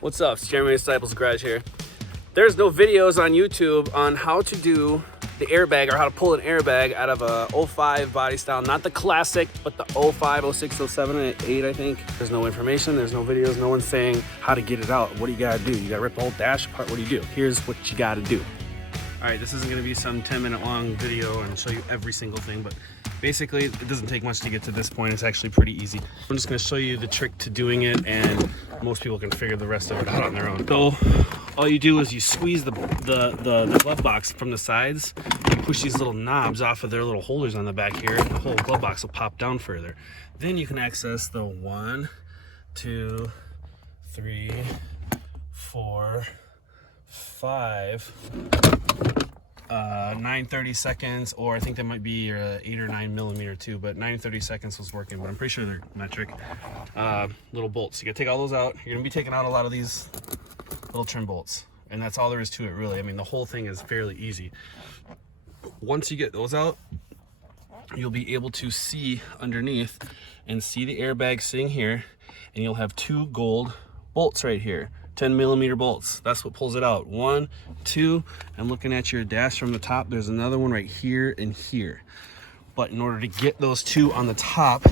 What's up? It's Jeremy Disciples Garage here. There's no videos on YouTube on how to do the airbag or how to pull an airbag out of a 05 body style, not the classic, but the 05, 06, 07, and 8, I think. There's no information, there's no videos, no one's saying how to get it out. What do you gotta do? You gotta rip the whole dash apart. What do you do? Here's what you gotta do. All right, this isn't gonna be some 10-minute long video and show you every single thing, but basically it doesn't take much to get to this point. It's actually pretty easy. I'm just gonna show you the trick to doing it, and most people can figure the rest of it out on their own. So all you do is you squeeze the glove box from the sides and push these little knobs off of their little holders on the back here, and the whole glove box will pop down further. Then you can access the 1, 2, 3, 4, 5, 9/30 seconds, or I think that might be 8 or 9 millimeter too, but 9/30 seconds was working, but I'm pretty sure they're metric. Little bolts. You gotta take all those out. You're gonna be taking out a lot of these little trim bolts, and that's all there is to it, really. I mean, the whole thing is fairly easy. Once you get those out, you'll be able to see underneath and see the airbag sitting here, and you'll have 2 gold bolts right here. 10 millimeter bolts. That's what pulls it out. 1, 2, and looking at your dash from the top, there's another one right here and here. But in order to get those 2 on the top,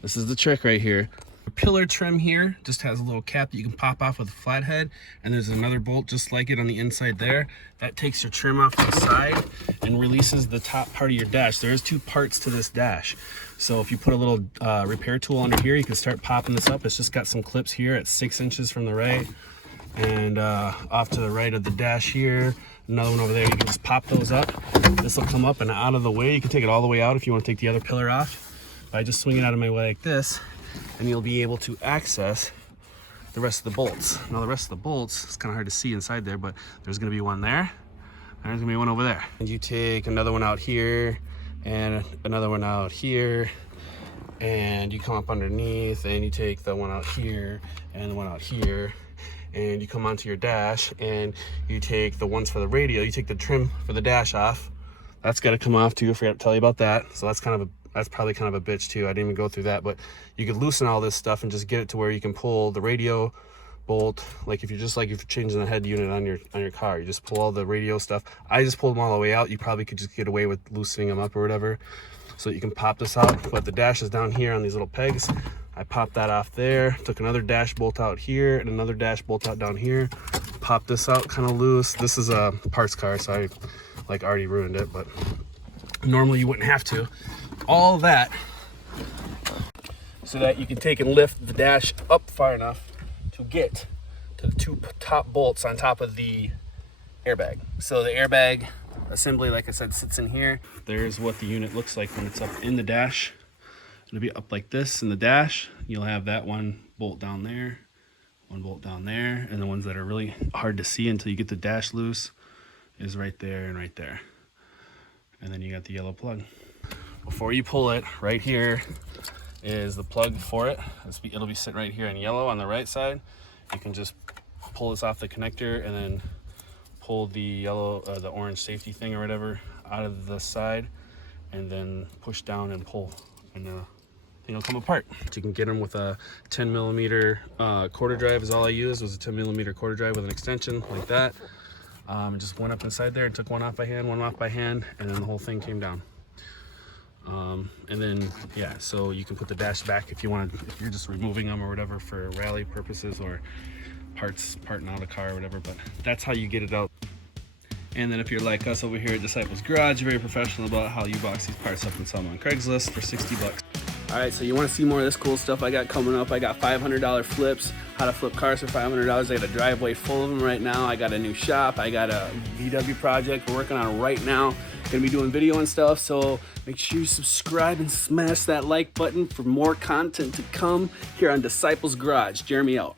this is the trick right here. The pillar trim here just has a little cap that you can pop off with a flathead, and there's another bolt just like it on the inside there. That takes your trim off to the side and releases the top part of your dash. There's 2 parts to this dash. So if you put a little repair tool under here, you can start popping this up. It's just got some clips here at 6 inches from the right, and off to the right of the dash here, another one over there. You can just pop those up. This will come up and out of the way. You can take it all the way out if you want to take the other pillar off by just swinging it out of my way like this, and you'll be able to access the rest of the bolts. Now the rest of the bolts, it's kind of hard to see inside there, but there's going to be one there, and there's going to be one over there. And you take another one out here and another one out here, and you come up underneath and you take the one out here and the one out here, and you come onto your dash and you take the ones for the radio. You take the trim for the dash off. That's got to come off too. I forgot to tell you about that. So that's probably kind of a bitch too. I didn't even go through that, but you could loosen all this stuff and just get it to where you can pull the radio bolt. Like if you're changing the head unit on your car, you just pull all the radio stuff. I just pulled them all the way out. You probably could just get away with loosening them up or whatever. So you can pop this out, but the dash is down here on these little pegs. I popped that off there, took another dash bolt out here and another dash bolt out down here. Pop this out kind of loose. This is a parts car, so I already ruined it, but normally you wouldn't have to. All that so that you can take and lift the dash up far enough to get to the 2 top bolts on top of the airbag. So the airbag assembly, like I said, sits in here. There's what the unit looks like when it's up in the dash. It'll be up like this in the dash. You'll have that one bolt down there, one bolt down there, and the ones that are really hard to see until you get the dash loose is right there and right there. And then you got the yellow plug. Before you pull it, right here is the plug for it. It'll be sitting right here in yellow on the right side. You can just pull this off the connector and then pull the yellow, the orange safety thing or whatever out of the side, and then push down and pull, and it'll come apart. You can get them with a 10 millimeter quarter drive. Is all I used was a 10 millimeter quarter drive with an extension like that. Just went up inside there and took one off by hand, one off by hand, and then the whole thing came down. And then, yeah, so you can put the dash back if you're just removing them or whatever for rally purposes or parting out a car or whatever, but that's how you get it out. And then if you're like us over here at Disciples Garage, you're very professional about how you box these parts up and sell them on Craigslist for 60 bucks. All right, so you want to see more of this cool stuff I got coming up. I got $500 flips, how to flip cars for $500. I got a driveway full of them right now. I got a new shop. I got a VW project we're working on right now. Gonna be doing video and stuff, so make sure you subscribe and smash that like button for more content to come here on Disciples Garage. Jeremy out.